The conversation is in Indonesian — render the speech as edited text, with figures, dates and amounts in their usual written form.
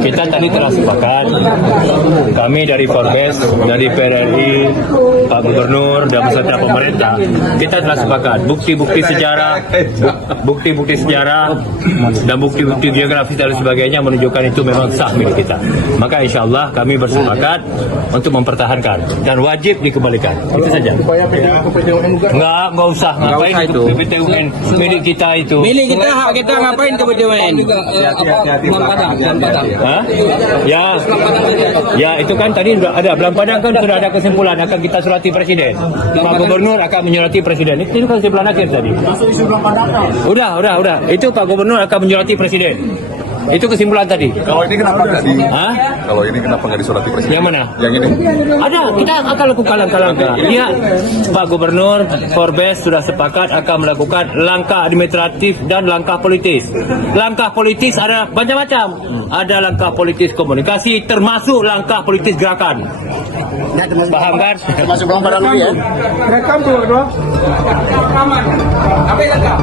Kita tadi telah sepakat, kami dari Forbes, dari PRRI, Pak Gubernur dan beserta pemerintah, kita telah sepakat bukti-bukti sejarah, dan bukti-bukti geografis dan sebagainya menunjukkan itu memang sah milik kita. Maka insya Allah kami bersepakat untuk mempertahankan dan wajib dikembalikan. Itu saja. Nggak usah. Ngapain itu? PPTUN milik kita itu. Milik kita, hak kita, ngapain ke PPTUN? Ya itu kan tadi sudah ada Belang Padang kan sudah ada kesimpulan akan kita surati Presiden. Pak Gubernur akan menyurati Presiden. Itu kan kesimpulan akhir tadi. Udah. Itu Pak Gubernur akan menyurati Presiden. Itu kesimpulan tadi. Kalau ini kenapa nggak Kalau ini kenapa nggak disurati Presiden? Yang mana? Yang ini. Ada, kita akan lakukan langkah-langkah. Iya, Pak Gubernur, Forbes sudah sepakat akan melakukan langkah administratif dan langkah politis. Langkah politis ada macam-macam. Ada langkah politis komunikasi, termasuk langkah politis gerakan. Paham kan? Termasuk Belang Padang ini ya. Rekam tuh, kedua. Rekaman. Apa yang lengkap?